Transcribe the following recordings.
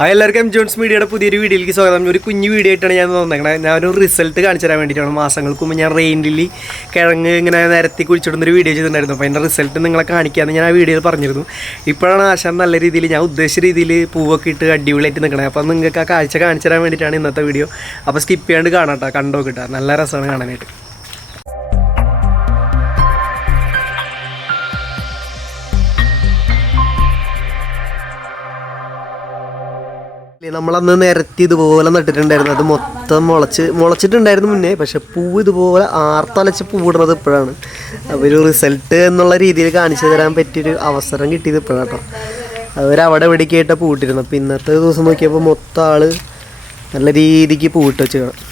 Hi എല്ലാവർക്കും John's മീഡിയയുടെ പുതിയൊരു വീഡിയോയിലേക്ക് സ്വാഗതം. ഒരു കുഞ്ഞു വീഡിയോ ആയിട്ടാണ് ഞാൻ വന്നേക്കണത്. ഞാനൊരു റിസൾട്ട് കാണിച്ചു തരാൻ വേണ്ടിയിട്ടാണ്. മാസങ്ങൾക്ക് മുമ്പ് ഞാൻ റെയിനിൽ കിഴങ്ങ് ഇങ്ങനെ നിരത്തി കുഴിച്ചിടുന്നൊരു വീഡിയോ ചെയ്തിട്ടുണ്ടായിരുന്നു. അപ്പോൾ അതിൻ്റെ റിസൾട്ട് നിങ്ങളെ കാണിക്കാമെന്ന് ഞാൻ ആ വീഡിയോയിൽ പറഞ്ഞിരുന്നു. ഇപ്പോഴാണ് ആശാൻ നല്ല രീതിയിൽ ഞാൻ ഉദ്ദേശിച്ച രീതിയിൽ പൂവൊക്കെ ഇട്ട് അടിപൊളിയായിട്ട് നിൽക്കണേ. അപ്പോൾ നിങ്ങൾക്ക് ആ കാഴ്ച കാണിച്ചു തരാൻ വേണ്ടിയിട്ടാണ് ഇന്നത്തെ വീഡിയോ. അപ്പോൾ സ്കിപ്പ് ചെയ്യാണ്ട് കാണാം കേട്ടോ, കണ്ടോക്കിട്ടാ, നല്ല രസമാണ് കാണാനായിട്ട്. നമ്മളന്ന് നിരത്തി ഇതുപോലെ നട്ടിട്ടുണ്ടായിരുന്നു. അത് മൊത്തം മുളച്ചിട്ടുണ്ടായിരുന്നു മുന്നേ. പക്ഷെ പൂവ് ഇതുപോലെ ആർത്തലച്ച് പൂവിടുന്നത് ഇപ്പോഴാണ്. അപ്പോൾ ഒരു റിസൾട്ട് എന്നുള്ള രീതിയിൽ കാണിച്ചു തരാൻ പറ്റിയൊരു അവസരം കിട്ടിയത് ഇപ്പോഴാണ് കേട്ടോ. അവരവിടെ എവിടേക്കായിട്ടാണ് പൂവിട്ടിരുന്നത്. അപ്പോൾ ഇന്നത്തെ ദിവസം നോക്കിയപ്പോൾ മൊത്തം ആൾ നല്ല രീതിക്ക് പൂവിട്ട് വെച്ച് കാണാം.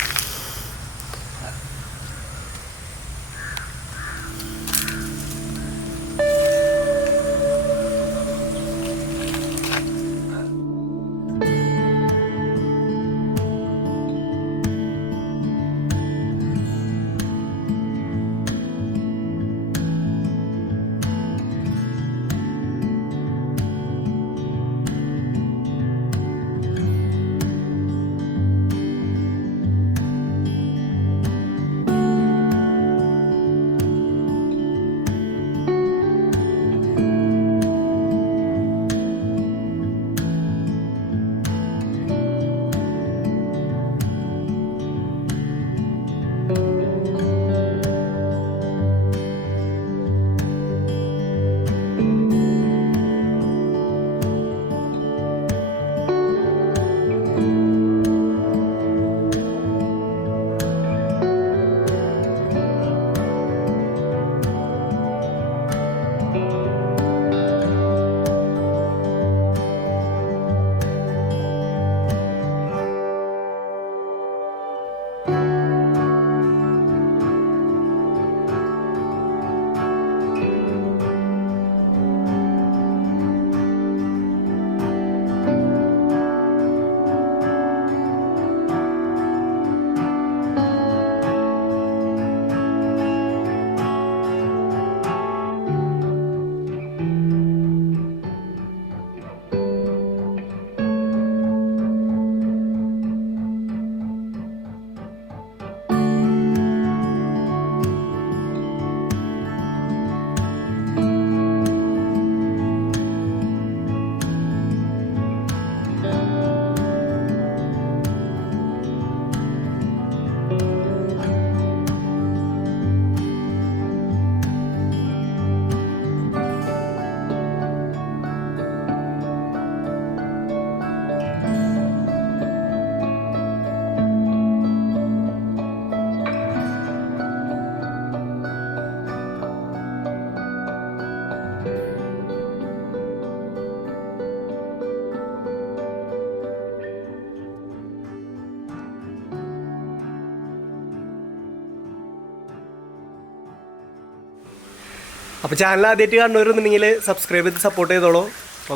അപ്പോൾ ചാനൽ ആദ്യമായിട്ട് കാണുന്നവരുണ്ടെങ്കിൽ സബ്സ്ക്രൈബ് ചെയ്ത് സപ്പോർട്ട് ചെയ്തോളൂ.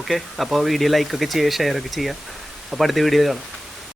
ഓക്കെ, അപ്പോൾ വീഡിയോ ലൈക്കൊക്കെ ചെയ്യുക, ഷെയറൊക്കെ ചെയ്യുക. അപ്പോൾ അടുത്ത വീഡിയോ കാണാം.